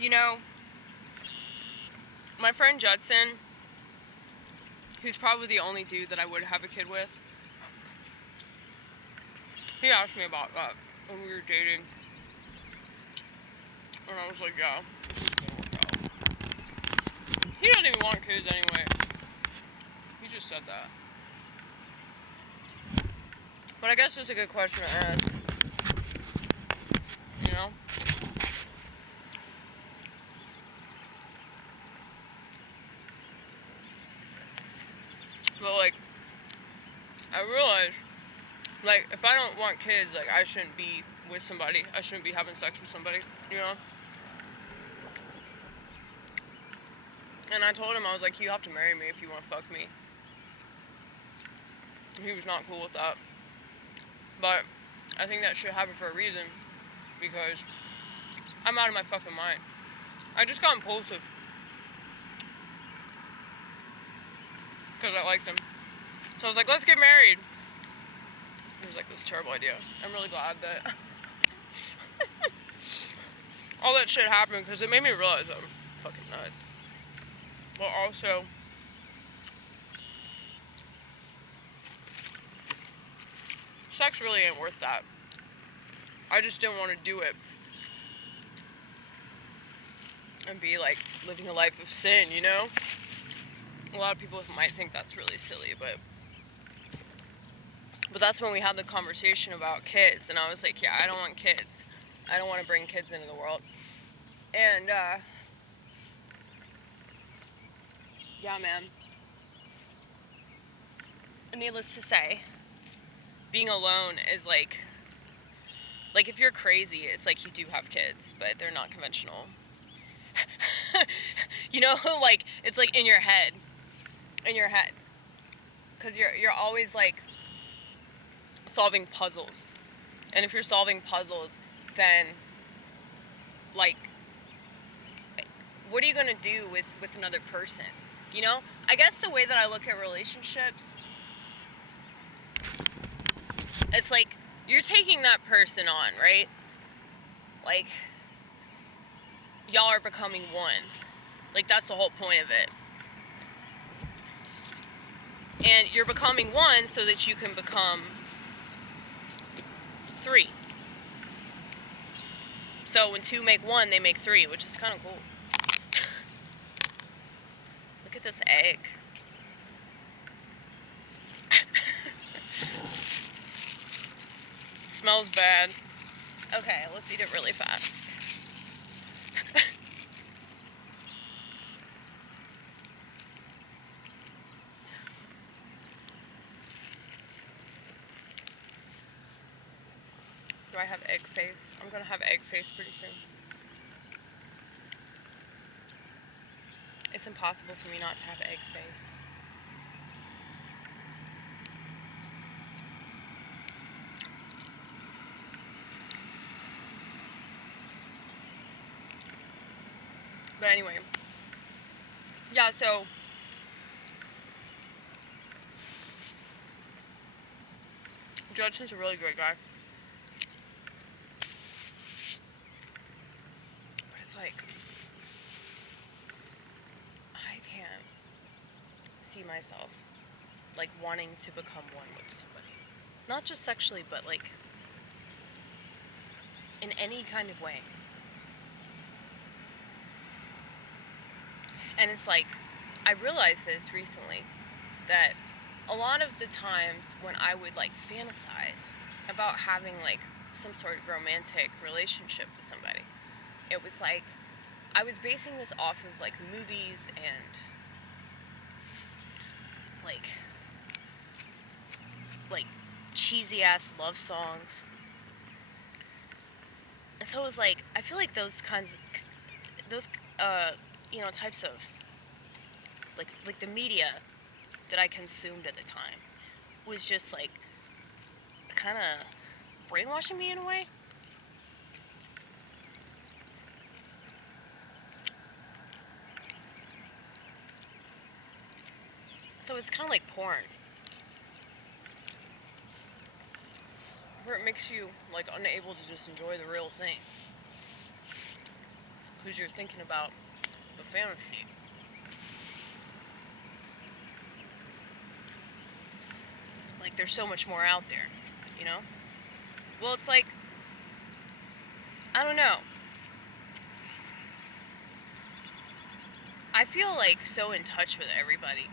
You know, my friend Judson, who's probably the only dude that I would have a kid with, he asked me about that when we were dating. And I was like, yeah, this is gonna work out. He doesn't even want kids anyway. He just said that. But I guess it's a good question to ask. You know? But, like, I realized, like, if I don't want kids, like, I shouldn't be with somebody. I shouldn't be having sex with somebody, you know? And I told him, I was like, you have to marry me if you want to fuck me. And he was not cool with that. But I think that should happen for a reason. Because I'm out of my fucking mind. I just got impulsive. Because I liked him. So I was like, let's get married. He was like, this is a terrible idea. I'm really glad that all that shit happened because it made me realize I'm fucking nuts. But also, sex really ain't worth that. I just didn't want to do it and be like living a life of sin, you know? A lot of people might think that's really silly, but that's when we had the conversation about kids, and I was like, yeah, I don't want kids. I don't want to bring kids into the world. And, yeah, man. Needless to say, being alone is like if you're crazy, it's like you do have kids, but they're not conventional. You know, like, it's like in your head. Because you're always, like, solving puzzles. And if you're solving puzzles, then, like, what are you going to do with another person? You know? I guess the way that I look at relationships, it's like, you're taking that person on, right? Like, y'all are becoming one. Like, that's the whole point of it. And you're becoming one so that you can become 3. So when 2 make 1, they make 3, which is kind of cool. Look at this egg. It smells bad. Okay, let's eat it really fast. Do I have egg face? I'm gonna have egg face pretty soon. It's impossible for me not to have egg face. But anyway. Yeah, so Judson's a really great guy. But it's like, I can't see myself, like, wanting to become one with somebody. Not just sexually, but, like, in any kind of way. And it's like, I realized this recently, that a lot of the times when I would, like, fantasize about having, like, some sort of romantic relationship with somebody, it was like, I was basing this off of, like, movies and, like cheesy-ass love songs. And so it was like, I feel like those types of, like the media that I consumed at the time was just, like, kind of brainwashing me in a way. So it's kind of like porn, where it makes you, like, unable to just enjoy the real thing. because you're thinking about the fantasy. Like, there's so much more out there, you know? Well, it's like, I don't know. I feel like so in touch with everybody.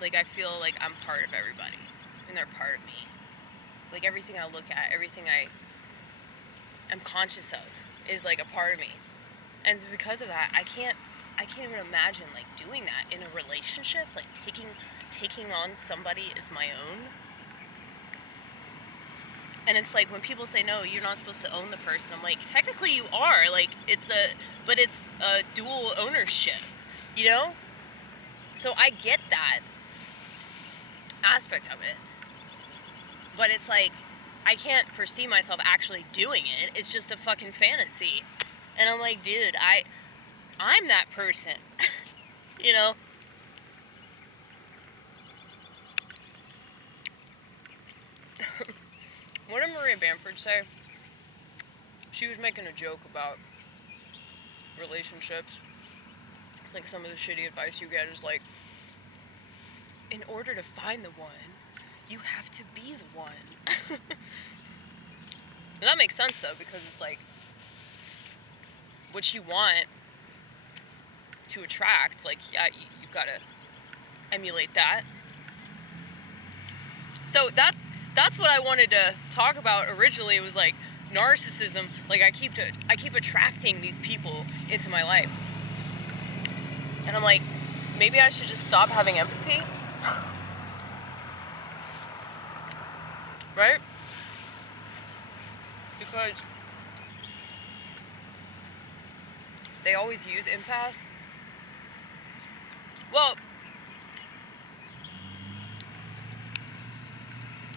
Like, I feel like I'm part of everybody, and they're part of me. Like, everything I look at, everything I am conscious of is like a part of me. And because of that, I can't even imagine like doing that in a relationship, like taking on somebody as my own. And it's like when people say, no, you're not supposed to own the person, I'm like, technically you are. Like, it's a dual ownership, you know? So I get that aspect of it. But it's like, I can't foresee myself actually doing it. It's just a fucking fantasy. And I'm like, dude, I'm that person. You know? What did Maria Bamford say? She was making a joke about relationships. Like, some of the shitty advice you get is like, in order to find the one, you have to be the one. And that makes sense, though, because it's like, what you want to attract, like, yeah, you've got to emulate that. So that's what I wanted to talk about originally. It was like narcissism. Like, I keep attracting these people into my life, and I'm like, maybe I should just stop having empathy, right? Because they always use empaths. Well,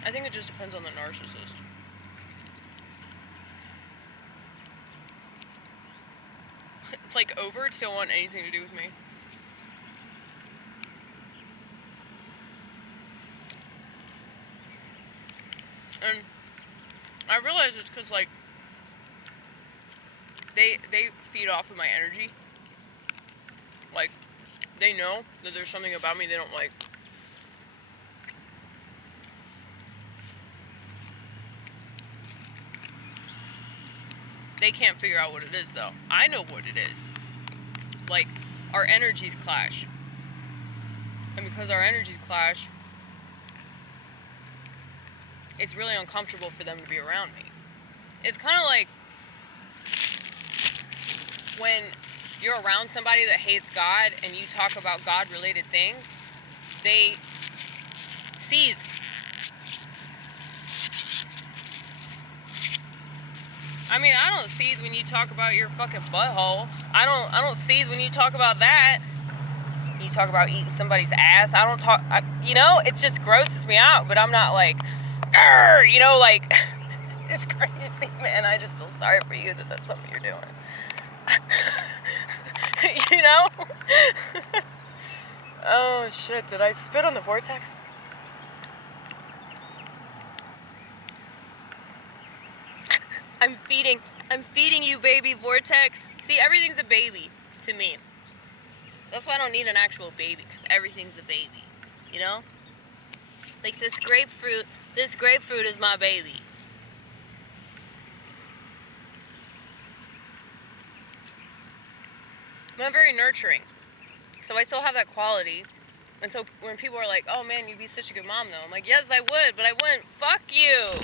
I think it just depends on the narcissist. Like, overts don't want anything to do with me. And I realize it's because, like, they feed off of my energy. Like, they know that there's something about me they don't like. They can't figure out what it is, though. I know what it is. Like, our energies clash. And because our energies clash, it's really uncomfortable for them to be around me. It's kind of like when you're around somebody that hates God and you talk about God-related things, they seethe. I mean, I don't seethe when you talk about your fucking butthole. I don't seethe when you talk about that. You talk about eating somebody's ass. It just grosses me out, but I'm not like, you know, like, it's crazy, man. I just feel sorry for you that that's something you're doing. You know? Oh, shit. Did I spit on the vortex? I'm feeding you, baby vortex. See, everything's a baby to me. That's why I don't need an actual baby, because everything's a baby. You know? Like, this grapefruit is my baby. I'm very nurturing. So I still have that quality. And so when people are like, oh man, you'd be such a good mom though. I'm like, yes, I would, but I wouldn't fuck you.